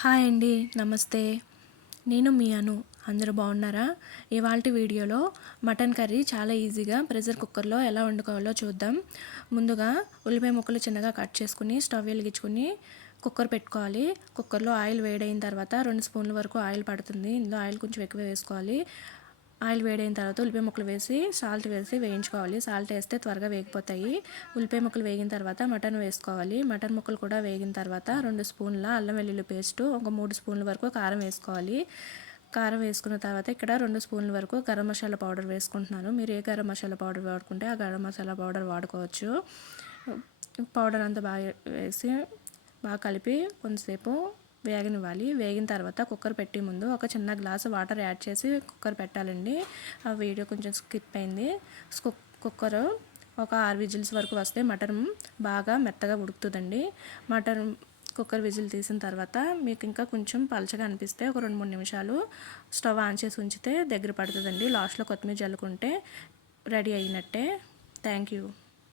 Hi అండి. నమస్తే. నేను మీ అను. అందరూ బాగున్నారా? ఇవాల్టి వీడియోలో మటన్ కర్రీ చాలా ఈజీగా ప్రెషర్ కుక్కర్లో ఎలా వండుకోవాలో చూద్దాం. ముందుగా ఉల్లిపాయ ముక్కలు చిన్నగా కట్ చేసుకుని స్టవ్ వెలిగించుకుని కుక్కర్ పెట్టుకోవాలి. కుక్కర్లో ఆయిల్ వేడైన తర్వాత 2 స్పూన్ల వరకు ఆయిల్ పడుతుంది. ఇందులో ఆయిల్ కొంచెం ఎక్కువ వేసుకోవాలి. ఆయిల్ వేడైన తర్వాత ఉల్లిపాయ ముక్కలు వేసి సాల్ట్ వేసి వేయించుకోవాలి. సాల్ట్ వేస్తే త్వరగా వేగిపోతాయి. ఉల్లిపాయ ముక్కలు వేగిన తర్వాత మటన్ వేసుకోవాలి. మటన్ ముక్కలు కూడా వేగిన తర్వాత 2 స్పూన్ల అల్లం వెల్లుల్లి పేస్టు, ఒక 3 స్పూన్ల వరకు కారం వేసుకోవాలి. కారం వేసుకున్న తర్వాత ఇక్కడ 2 స్పూన్ల వరకు గరం మసాలా పౌడర్ వేసుకుంటున్నాను. మీరు ఏ గరం మసాలా పౌడర్ వాడుకుంటే ఆ గరం మసాలా పౌడర్ వాడుకోవచ్చు. పౌడర్ అంతా బాగా వేసి బాగా కలిపి కొంతసేపు వేగనివ్వాలి. వేగిన తర్వాత కుక్కర్ పెట్టే ముందు ఒక చిన్న గ్లాసు వాటర్ యాడ్ చేసి కుక్కర్ పెట్టాలండి. ఆ వీడియో కొంచెం స్కిప్ అయింది. కుక్కర్ ఒక 6 విజిల్స్ వరకు వస్తే మటన్ బాగా మెత్తగా ఉడుకుతుందండి. మటన్ కుక్కర్ విజిల్ తీసిన తర్వాత మీకు ఇంకా కొంచెం పలచగా అనిపిస్తే ఒక 2-3 నిమిషాలు స్టవ్ ఆన్ చేసి ఉంచితే దగ్గర పడుతుందండి. లాస్ట్లో కొత్తిమీర జల్లుకుంటే రెడీ అయినట్టే. Thank you.